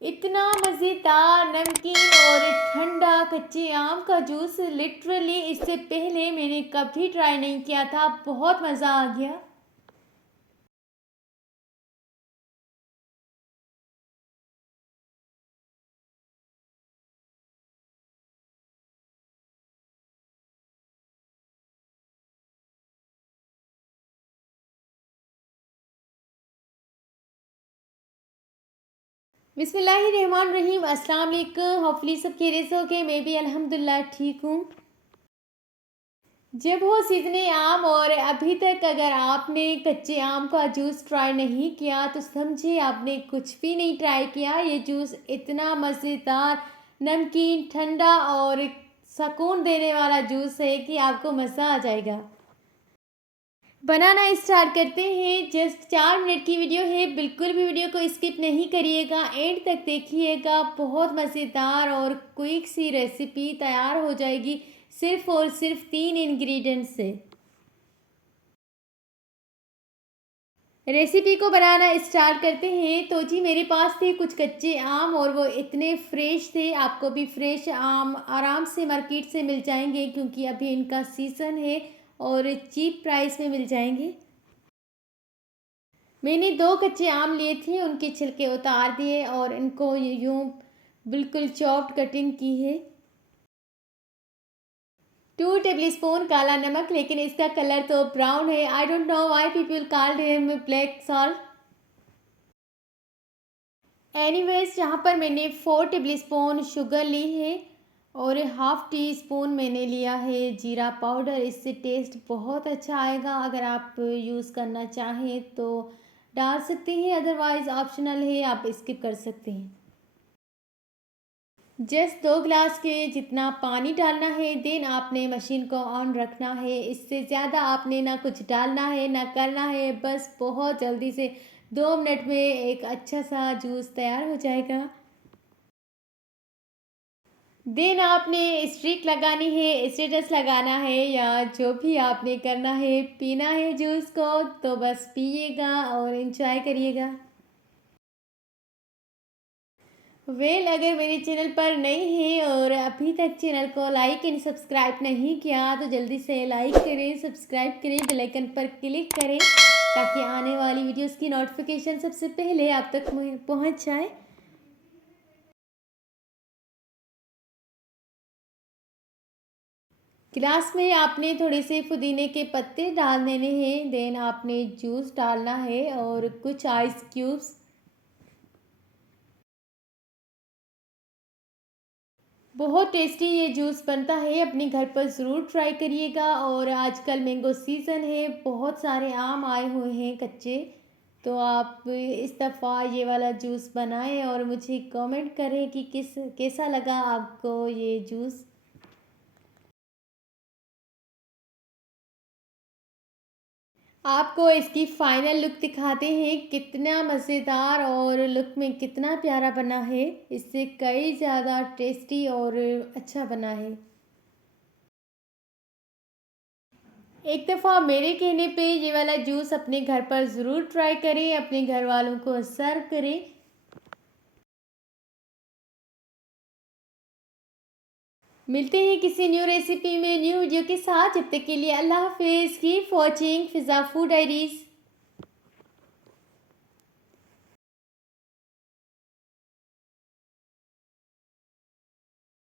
इतना मज़ेदार, नमकीन और ठंडा कच्चे आम का जूस, लिटरली इससे पहले मैंने कभी ट्राई नहीं किया था। बहुत मज़ा आ गया। बिस्मिल्लाहिर्रहमानिर्रहीम, अस्सलाम वालेकुम। होपफुली सब खैरियत से होंगे। मैं भी अल्हम्दुलिल्लाह ठीक हूँ। जब हो सीज़ने आम और अभी तक अगर आपने कच्चे आम का जूस ट्राई नहीं किया तो समझिए आपने कुछ भी नहीं ट्राई किया। ये जूस इतना मज़ेदार, नमकीन, ठंडा और सुकून देने वाला जूस है कि आपको मज़ा आ जाएगा। बनाना स्टार्ट करते हैं। जस्ट 4 मिनट की वीडियो है। बिल्कुल भी वीडियो को स्किप नहीं करिएगा, एंड तक देखिएगा। बहुत मज़ेदार और क्विक सी रेसिपी तैयार हो जाएगी सिर्फ़ और सिर्फ 3 इंग्रेडिएंट्स से। रेसिपी को बनाना स्टार्ट करते हैं। तो जी मेरे पास थे कुछ कच्चे आम और वो इतने फ्रेश थे। आपको भी फ्रेश आम आराम से मार्केट से मिल जाएंगे क्योंकि अभी इनका सीज़न है और चीप प्राइस में मिल जाएंगे। मैंने 2 कच्चे आम लिए थे, उनके छिलके उतार दिए और इनको यूं बिल्कुल चॉप्ड कटिंग की है। 2 टेबल स्पून काला नमक, लेकिन इसका कलर तो ब्राउन है। I don't know why people called him black salt. Anyways, यहाँ पर मैंने 4 टेबल स्पून शुगर ली है और हाफ़ टी स्पून मैंने लिया है जीरा पाउडर। इससे टेस्ट बहुत अच्छा आएगा। अगर आप यूज़ करना चाहें तो डाल सकते हैं, अदरवाइज़ ऑप्शनल है, आप स्किप कर सकते हैं। जस्ट 2 ग्लास के जितना पानी डालना है। देन आपने मशीन को ऑन रखना है। इससे ज़्यादा आपने ना कुछ डालना है ना करना है, बस बहुत जल्दी से 2 मिनट में एक अच्छा सा जूस तैयार हो जाएगा। देन आपने स्ट्रिक लगानी है, स्टेटस लगाना है या जो भी आपने करना है, पीना है जूस को तो बस पिएगा और एंजॉय करिएगा। अगर मेरे चैनल पर नए हैं और अभी तक चैनल को लाइक एंड सब्सक्राइब नहीं किया तो जल्दी से लाइक करें, सब्सक्राइब करें, बेल आइकन पर क्लिक करें ताकि आने वाली वीडियोस की नोटिफिकेशन सबसे पहले आप तक पहुंच जाए। गिलास में आपने थोड़े से पुदीने के पत्ते डाल देने हैं। देन आपने जूस डालना है और कुछ आइस क्यूब्स। बहुत टेस्टी ये जूस बनता है। अपने घर पर ज़रूर ट्राई करिएगा। और आजकल मैंगो सीज़न है, बहुत सारे आम आए हुए हैं कच्चे, तो आप इस दफ़ा ये वाला जूस बनाएं और मुझे कमेंट करें कि कैसा लगा आपको ये जूस। आपको इसकी फाइनल लुक दिखाते हैं, कितना मज़ेदार और लुक में कितना प्यारा बना है। इससे कई ज़्यादा टेस्टी और अच्छा बना है। एक दफ़ा मेरे कहने पे ये वाला जूस अपने घर पर ज़रूर ट्राई करें, अपने घर वालों को सर्व करें। मिलते हैं किसी न्यू रेसिपी में न्यू वीडियो के साथ। जब तक के लिए अल्लाह हाफिज़। कीप वॉचिंग फ़िज़ा फूड डायरीज़।